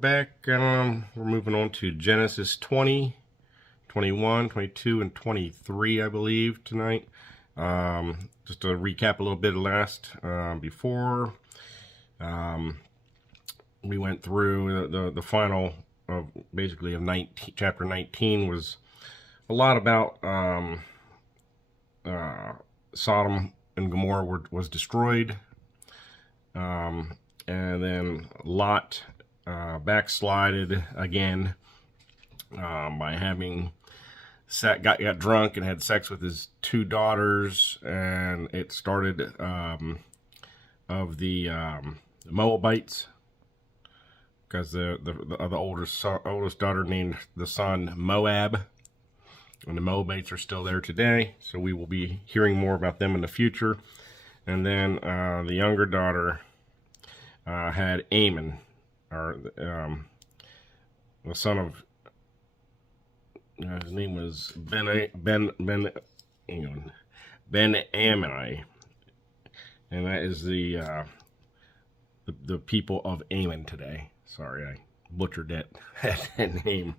back. We're moving on to Genesis 20, 21, 22, and 23, I believe, tonight. Just to recap a little bit of last before. We went through the final of basically of chapter 19 was a lot about Sodom and Gomorrah was destroyed, and then Lot backslided again by having got drunk and had sex with his two daughters, and it started of the Moabites, because the oldest daughter named the son Moab, and the Moabites are still there today. So we will be hearing more about them in the future. And then the younger daughter had Ammon, or the son of his name was Ben Ammoni, and that is the people of Ammon today. Sorry, I butchered that name.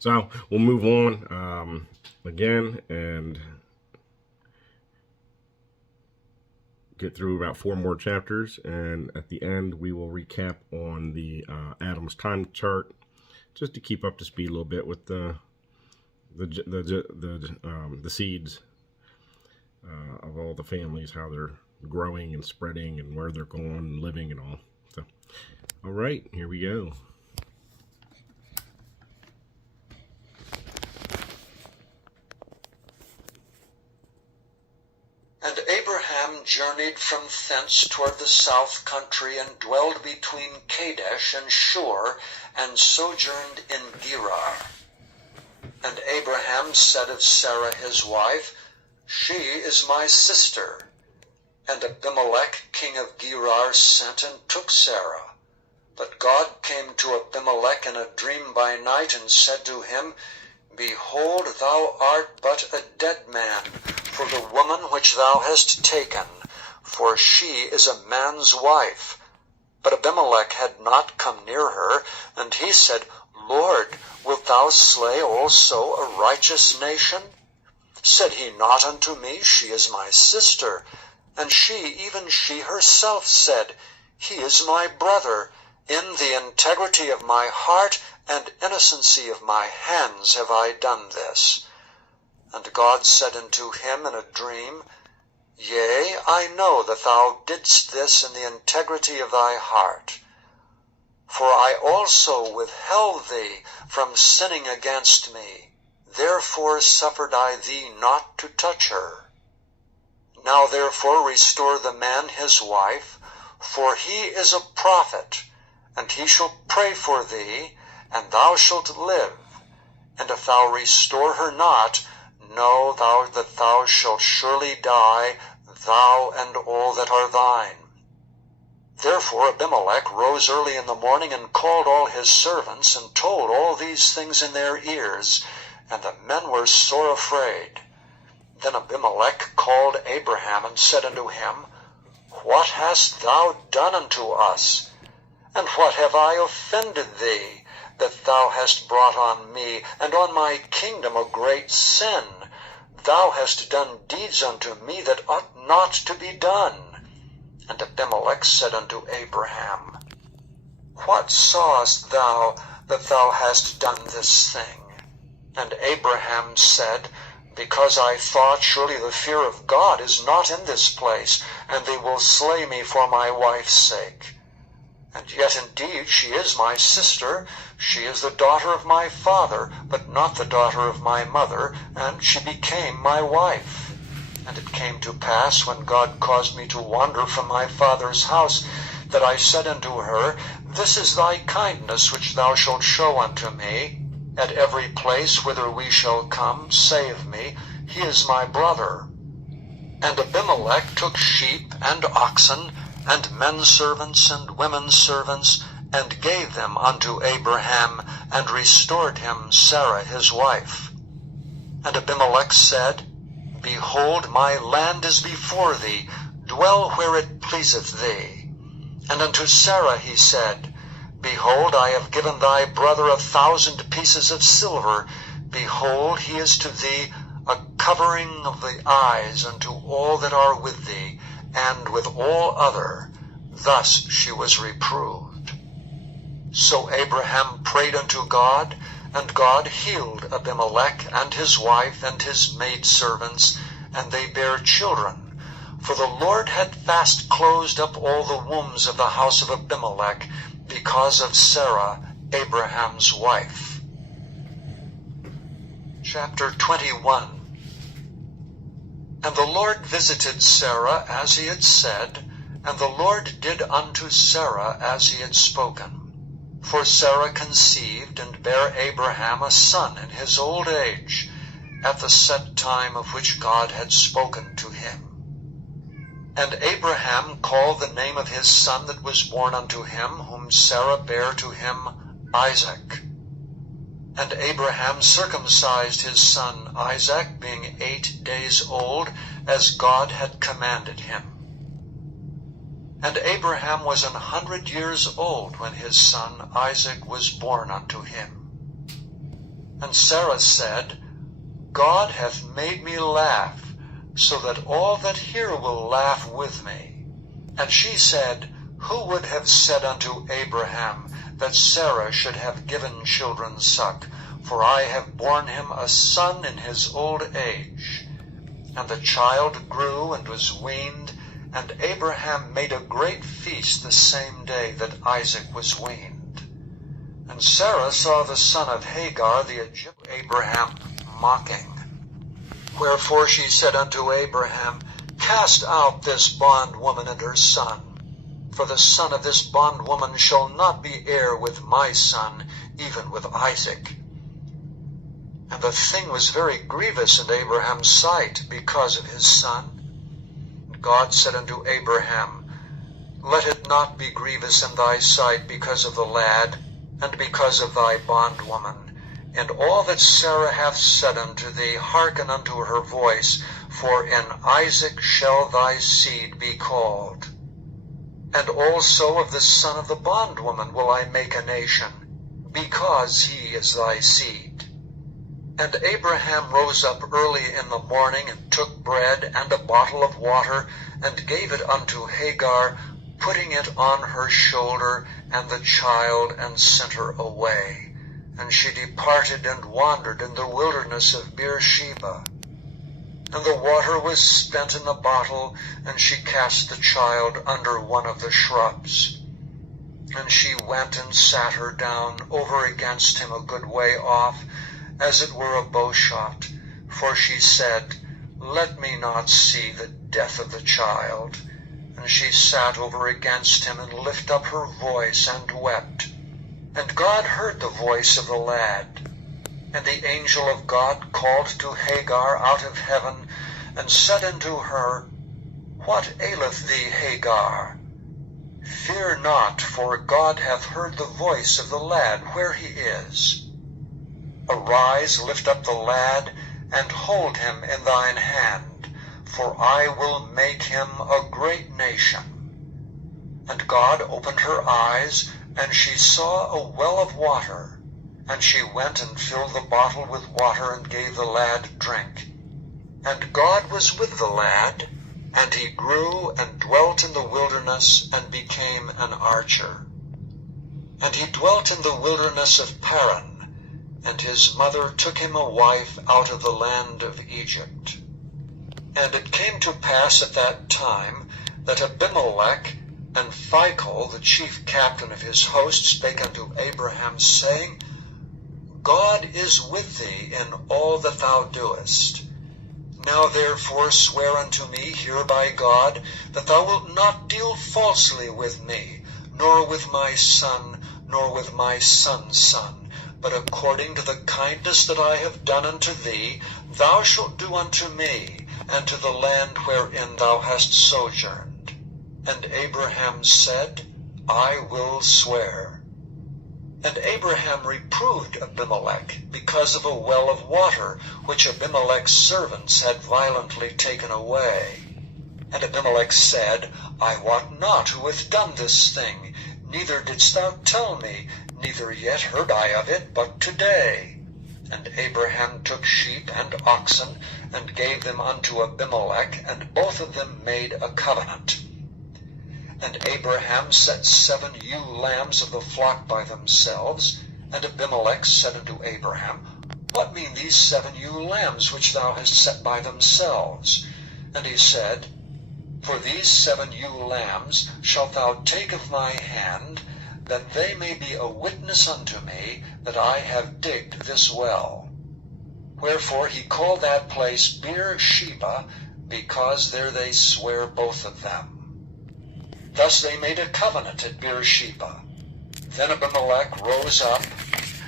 So we'll move on again and get through about 4 more chapters, and at the end we will recap on the Adam's time chart, just to keep up to speed a little bit with the seeds of all the families, how they're growing and spreading, and where they're going and living and all. So, all right, here we go. And Abraham journeyed from thence toward the south country, and dwelled between Kadesh and Shur, and sojourned in Gerar. And Abraham said of Sarah his wife, She is my sister. And Abimelech king of Gerar sent and took Sarah. But God came to Abimelech in a dream by night, and said to him, Behold, thou art but a dead man for the woman which thou hast taken, for she is a man's wife. But Abimelech had not come near her, and he said, Lord, wilt thou slay also a righteous nation? Said he not unto me, She is my sister? And she, even she herself, said, He is my brother. In the integrity of my heart and innocency of my hands have I done this. And God said unto him in a dream, Yea, I know that thou didst this in the integrity of thy heart. For I also withheld thee from sinning against me, therefore suffered I thee not to touch her. Now therefore restore the man his wife, for he is a prophet, and he shall pray for thee, and thou shalt live. And if thou restore her not, know thou that thou shalt surely die, thou and all that are thine. Therefore Abimelech rose early in the morning, and called all his servants, and told all these things in their ears, and the men were sore afraid. Then Abimelech called Abraham, and said unto him, What hast thou done unto us? And what have I offended thee, that thou hast brought on me, and on my kingdom, a great sin? Thou hast done deeds unto me that ought not to be done. And Abimelech said unto Abraham, What sawest thou that thou hast done this thing? And Abraham said, Because I thought, surely the fear of God is not in this place, and they will slay me for my wife's sake. And yet indeed she is my sister, she is the daughter of my father, but not the daughter of my mother, and she became my wife. And it came to pass, when God caused me to wander from my father's house, that I said unto her, This is thy kindness which thou shalt show unto me. At every place whither we shall come, say of me, He is my brother. And Abimelech took sheep and oxen, and men servants and women servants, and gave them unto Abraham, and restored him Sarah his wife. And Abimelech said, Behold, my land is before thee, dwell where it pleaseth thee. And unto Sarah he said, Behold, I have given thy brother 1,000 pieces of silver. Behold, he is to thee a covering of the eyes unto all that are with thee, and with all other. Thus she was reproved. So Abraham prayed unto God, and God healed Abimelech and his wife and his maidservants, and they bare children. For the Lord had fast closed up all the wombs of the house of Abimelech, because of Sarah, Abraham's wife. Chapter 21. And the Lord visited Sarah as he had said, and the Lord did unto Sarah as he had spoken. For Sarah conceived and bare Abraham a son in his old age, at the set time of which God had spoken to him. And Abraham called the name of his son that was born unto him, whom Sarah bare to him, Isaac. And Abraham circumcised his son Isaac, being 8 days old, as God had commanded him. And Abraham was 100 years old when his son Isaac was born unto him. And Sarah said, God hath made me laugh, so that all that hear will laugh with me. And she said, Who would have said unto Abraham that Sarah should have given children suck? For I have borne him a son in his old age. And the child grew and was weaned, and Abraham made a great feast the same day that Isaac was weaned. And Sarah saw the son of Hagar the Egyptian, Abraham mocking. Wherefore she said unto Abraham, Cast out this bondwoman and her son, for the son of this bondwoman shall not be heir with my son, even with Isaac. And the thing was very grievous in Abraham's sight because of his son. And God said unto Abraham, Let it not be grievous in thy sight because of the lad, and because of thy bondwoman. And all that Sarah hath said unto thee, hearken unto her voice, for in Isaac shall thy seed be called. And also of the son of the bondwoman will I make a nation, because he is thy seed. And Abraham rose up early in the morning, and took bread and a bottle of water, and gave it unto Hagar, putting it on her shoulder, and the child, and sent her away. And she departed and wandered in the wilderness of Beersheba. And the water was spent in the bottle, and she cast the child under one of the shrubs. And she went and sat her down over against him a good way off, as it were a bowshot. For she said, Let me not see the death of the child. And she sat over against him, and lifted up her voice, and wept. And God heard the voice of the lad. And the angel of God called to Hagar out of heaven, and said unto her, What aileth thee, Hagar? Fear not, for God hath heard the voice of the lad where he is. Arise, lift up the lad, and hold him in thine hand, for I will make him a great nation. And God opened her eyes, and she saw a well of water. And she went and filled the bottle with water, and gave the lad drink. And God was with the lad, and he grew and dwelt in the wilderness, and became an archer. And he dwelt in the wilderness of Paran, and his mother took him a wife out of the land of Egypt. And it came to pass at that time that Abimelech and Phicol, the chief captain of his host, spake unto Abraham, saying, God is with thee in all that thou doest. Now therefore swear unto me here by God, that thou wilt not deal falsely with me, nor with my son, nor with my son's son, but according to the kindness that I have done unto thee, thou shalt do unto me, and to the land wherein thou hast sojourned. And Abraham said, I will swear. And Abraham reproved Abimelech because of a well of water, which Abimelech's servants had violently taken away. And Abimelech said, I wot not who hath done this thing, neither didst thou tell me, neither yet heard I of it, but today. And Abraham took sheep and oxen, and gave them unto Abimelech, and both of them made a covenant. And Abraham set 7 ewe lambs of the flock by themselves. And Abimelech said unto Abraham, What mean these 7 ewe lambs which thou hast set by themselves? And he said, For these 7 ewe lambs shalt thou take of my hand, that they may be a witness unto me that I have digged this well. Wherefore he called that place Beer-sheba, because there they swear both of them. Thus they made a covenant at Beer-sheba. Then Abimelech rose up,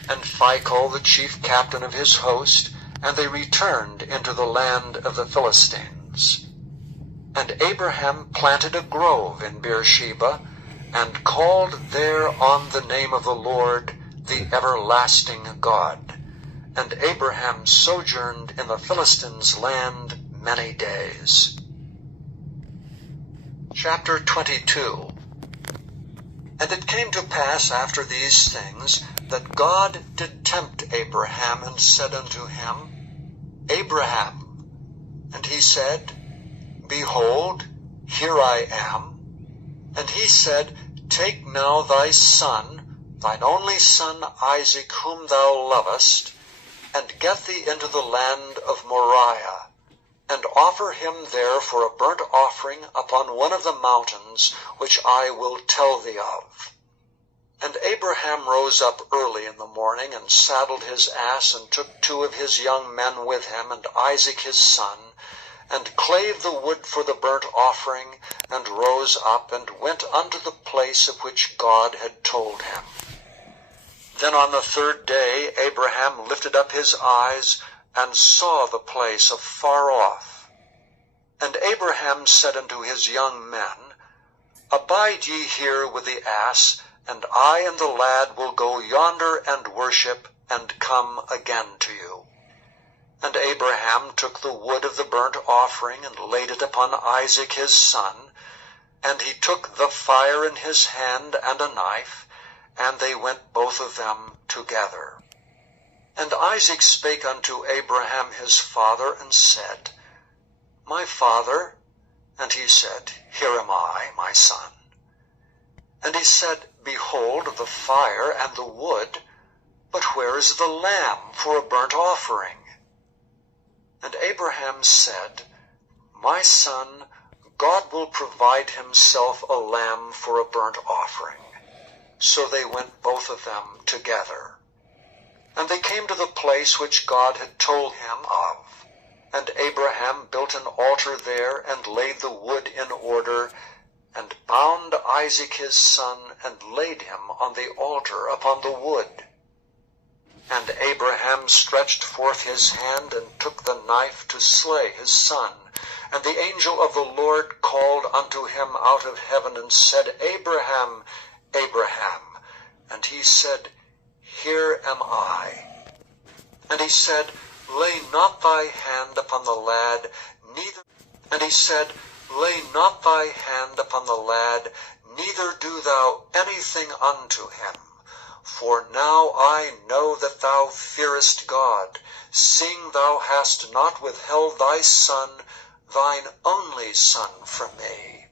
and Phicol the chief captain of his host, and they returned into the land of the Philistines. And Abraham planted a grove in Beer-sheba, and called there on the name of the Lord, the everlasting God. And Abraham sojourned in the Philistines' land many days. Chapter 22. And it came to pass after these things, that God did tempt Abraham, and said unto him, Abraham. And he said, Behold, here I am. And he said, Take now thy son, thine only son Isaac, whom thou lovest, and get thee into the land of Moriah, and offer him there for a burnt offering upon one of the mountains which I will tell thee of. And Abraham rose up early in the morning, and saddled his ass, and took 2 of his young men with him, and Isaac his son, and clave the wood for the burnt offering, and rose up, and went unto the place of which God had told him. Then on the 3rd day Abraham lifted up his eyes, and saw the place afar off. And Abraham said unto his young men, Abide ye here with the ass, and I and the lad will go yonder and worship, and come again to you. And Abraham took the wood of the burnt offering, and laid it upon Isaac his son, and he took the fire in his hand and a knife, and they went both of them together. And Isaac spake unto Abraham his father, and said, My father? And he said, Here am I, my son. And he said, Behold the fire and the wood, but where is the lamb for a burnt offering? And Abraham said, My son, God will provide himself a lamb for a burnt offering. So they went both of them together. And they came to the place which God had told him of. And Abraham built an altar there, and laid the wood in order, and bound Isaac his son, and laid him on the altar upon the wood. And Abraham stretched forth his hand, and took the knife to slay his son. And the angel of the Lord called unto him out of heaven, and said, Abraham, Abraham. And he said, Here am I. And he said, Lay not thy hand upon the lad, neither. And he said, Lay not thy hand upon the lad, neither do thou anything unto him. For now I know that thou fearest God, seeing thou hast not withheld thy son, thine only son, from me.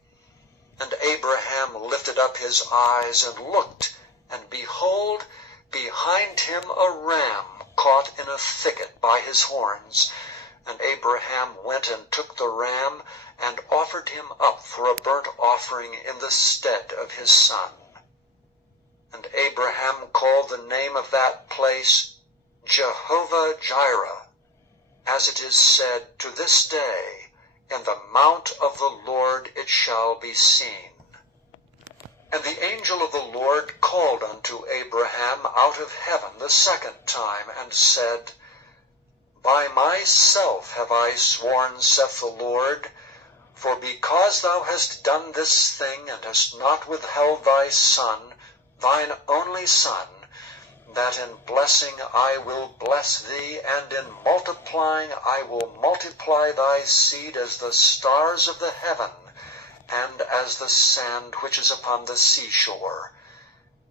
And Abraham lifted up his eyes, and looked, and behold, behind him a ram caught in a thicket by his horns. And Abraham went and took the ram, and offered him up for a burnt offering in the stead of his son. And Abraham called the name of that place Jehovah-Jireh, as it is said, To this day, in the mount of the Lord it shall be seen. And the angel of the Lord called unto Abraham out of heaven the 2nd time, and said, By myself have I sworn, saith the Lord, for because thou hast done this thing, and hast not withheld thy son, thine only son, that in blessing I will bless thee, and in multiplying I will multiply thy seed as the stars of the heaven, and as the sand which is upon the seashore.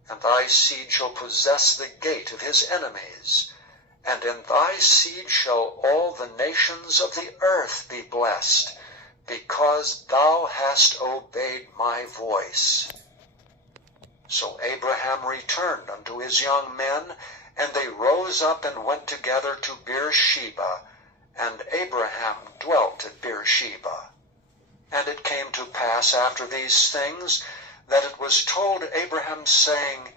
and thy seed shall possess the gate of his enemies. And in thy seed shall all the nations of the earth be blessed, because thou hast obeyed my voice. So Abraham returned unto his young men, and they rose up and went together to Beersheba, and Abraham dwelt at Beersheba. And it came to pass after these things, that it was told Abraham, saying,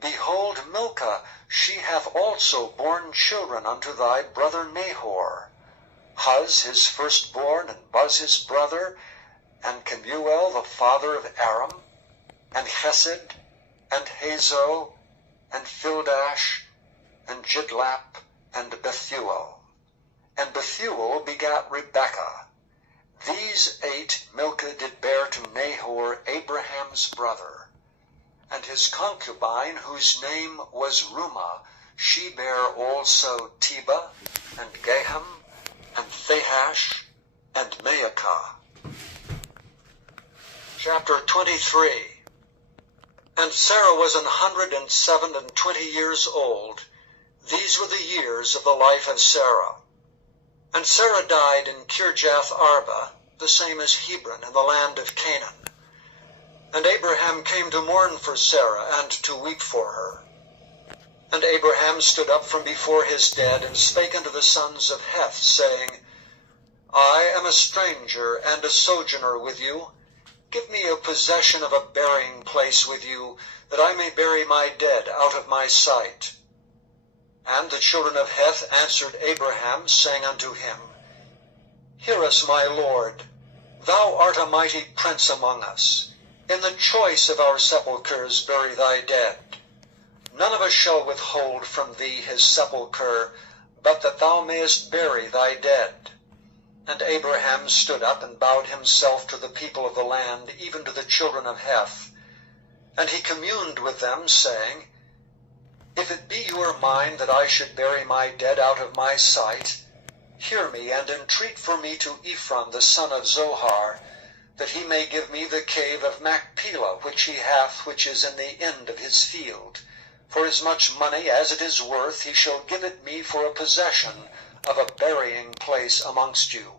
Behold, Milcah, she hath also borne children unto thy brother Nahor, Huz his firstborn, and Buz his brother, and Kemuel the father of Aram, and Chesed, and Hazo, and Fildash, and Jidlap, and Bethuel. And Bethuel begat Rebekah. These 8 Milcah did bear to Nahor, Abraham's brother. And his concubine, whose name was Rumah, she bare also Teba, and Gaham, and Thahash, and Maacah. Chapter 23. And Sarah was 127 years old. These were the years of the life of Sarah. And Sarah died in Kirjath Arba, the same as Hebron, in the land of Canaan. And Abraham came to mourn for Sarah, and to weep for her. And Abraham stood up from before his dead, and spake unto the sons of Heth, saying, I am a stranger and a sojourner with you. Give me a possession of a burying place with you, that I may bury my dead out of my sight. And the children of Heth answered Abraham, saying unto him, Hear us, my lord. Thou art a mighty prince among us. In the choice of our sepulchres bury thy dead. None of us shall withhold from thee his sepulchre, but that thou mayest bury thy dead. And Abraham stood up and bowed himself to the people of the land, even to the children of Heth. And he communed with them, saying, If it be your mind that I should bury my dead out of my sight, hear me, and entreat for me to Ephron the son of Zohar, that he may give me the cave of Machpelah, which he hath, which is in the end of his field. For as much money as it is worth, he shall give it me for a possession of a burying place amongst you.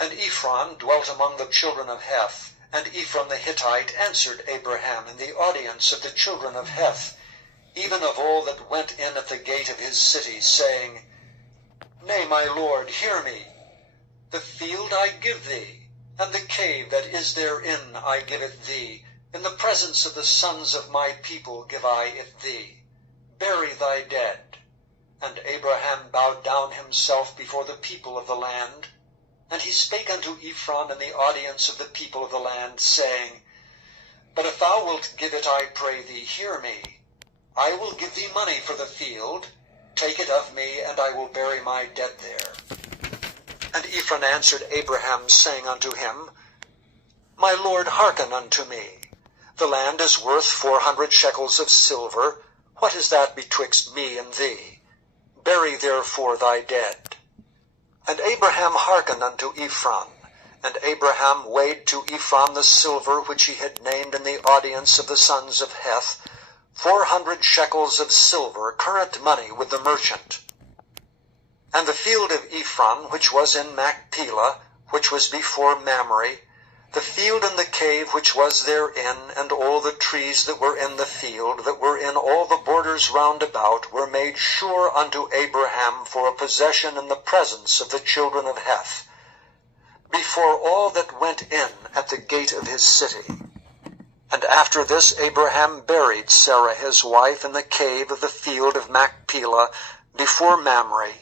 And Ephron dwelt among the children of Heth, and Ephron the Hittite answered Abraham in the audience of the children of Heth, even of all that went in at the gate of his city, saying, Nay, my lord, hear me. The field I give thee, and the cave that is therein I give it thee. In the presence of the sons of my people give I it thee. Bury thy dead. And Abraham bowed down himself before the people of the land. And he spake unto Ephron in the audience of the people of the land, saying, But if thou wilt give it, I pray thee, hear me. I will give thee money for the field. Take it of me, and I will bury my dead there. And Ephron answered Abraham, saying unto him, My lord, hearken unto me. The land is worth 400 shekels of silver. What is that betwixt me and thee? Bury therefore thy dead. And Abraham hearkened unto Ephron. And Abraham weighed to Ephron the silver which he had named in the audience of the sons of Heth, 400 shekels of silver, current money with the merchant. And the field of Ephron, which was in Machpelah, which was before Mamre, the field and the cave which was therein, and all the trees that were in the field, that were in all the borders round about, were made sure unto Abraham for a possession in the presence of the children of Heth, before all that went in at the gate of his city. And after this Abraham buried Sarah his wife in the cave of the field of Machpelah, before Mamre,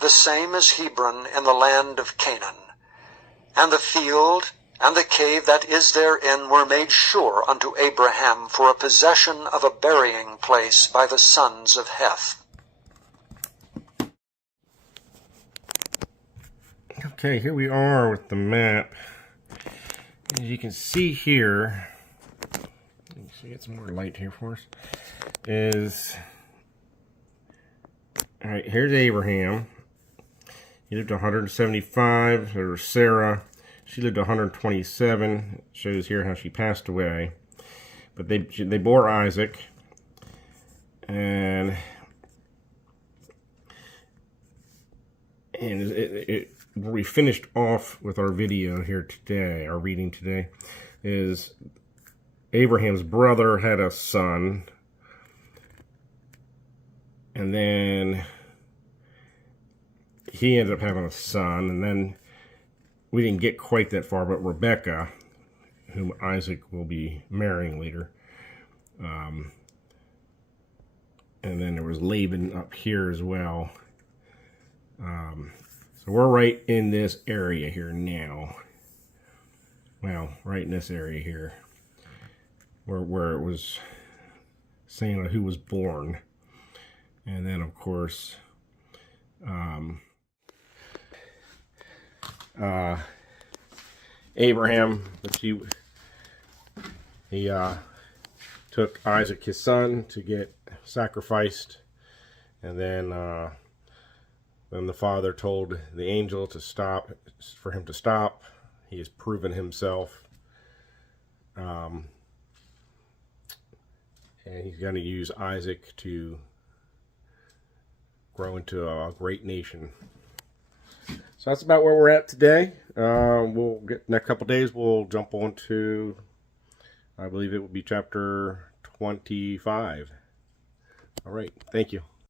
the same as Hebron in the land of Canaan. And the field and the cave that is therein were made sure unto Abraham for a possession of a burying place by the sons of Heth. Okay, here we are with the map. As you can see here, let's see, get some more light here for us. All right, here's Abraham. He lived 175. There's Sarah. She lived 127. It shows here how she passed away. But they bore Isaac. And where we finished off with our video here today, our reading today, is Abraham's brother had a son, and then he ended up having a son, and then we didn't get quite that far, but Rebecca, whom Isaac will be marrying later, and then there was Laban up here as well. So we're right in this area here now. Well, right in this area here, where it was saying who was born. And then, of course, Abraham, he took Isaac, his son, to get sacrificed, and then the father told the angel to stop, for him to stop. He has proven himself, and he's going to use Isaac to grow into a great nation. So that's about where we're at today. We'll get next couple days. We'll jump on to, I believe it will be chapter 25. All right. Thank you.